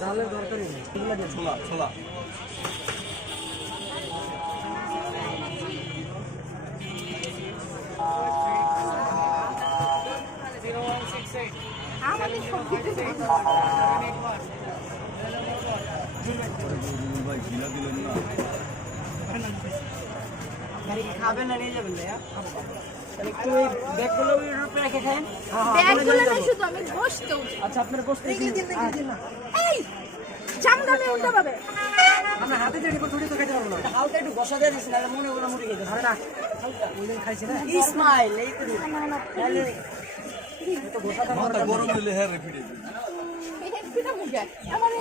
ডালের দরকারই নেই, ছোলা ছোলা খাবেন না নিয়ে যাবেন ভাইয়া একটু ওই ব্যাগগুলো রূপে রেখে খান। ব্যাগগুলো না শুধু আমি বসতে আচ্ছা আপনার বসতে এই জামদানি উল্টা পাবে আমরা হাতে দিয়ে থোড়ি তো খেতে পারবো না। হালকা একটু বসা দিয়ে দিছি না মনে করে মুড়ি খেতে আরে না হালকা ওইদিন খাইছি না ইসমাইল এই তো তাহলে তো বসা তো মাথা গরম হলে হ্যাঁ রেফিডে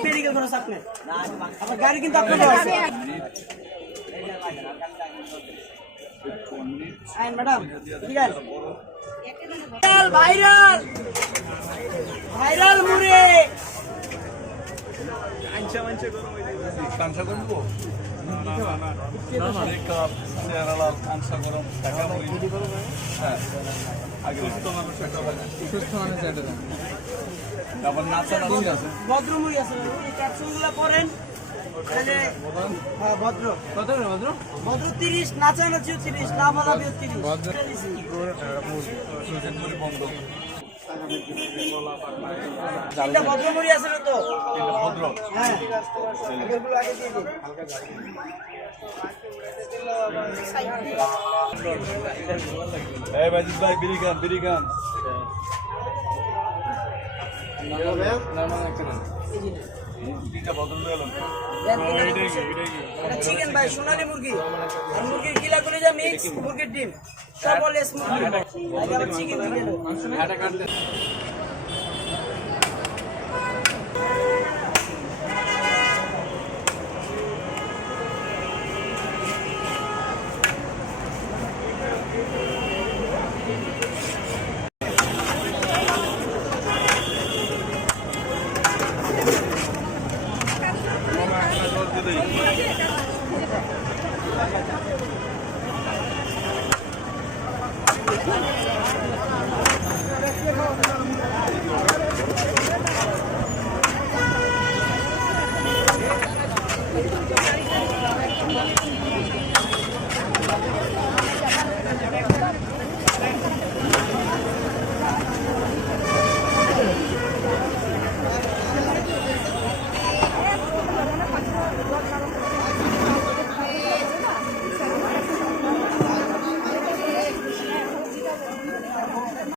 মেডিকেল খরচ আপনি আমার গাড়ি কিন্তু আপনাদের আছে আইন ম্যাডাম ঠিক আছে ভাইরাল ভাইরাল মুড়ি আনছা মানছে গরম হই যাবে কাঁচা করব না না না না মেকআপ চেহারা কাঁচা গরম টাকা মুড়ি করব হ্যাঁ আগে সুস্থ মানুষ একটা ভালো সুস্থ মানুষ এটা দেন তারপর নাচা দিন আছে ভদ্র মুড়ি আছে এই ক্যাপসুলগুলো পরেন তাহলে হ্যাঁ ভদ্র কত ভদ্র ভদ্র 30 নাচা নাচিও 30 না বানাবি 30 ভদ্র সুজেন মুড়ি বন্ধ এটা ভদ্র মুড়ি আছে না তো এটা ভদ্র হ্যাঁ এগুলো আগে দিয়ে দিন হালকা যাই এই বাজিদ ভাই বিড়ি গান চিকেন ভাই সোনালী মুরগি আর মুরগির গিলা করে যা মিক্স মুরগির ডিম সব লেস মুরগি চিকেন দিলেন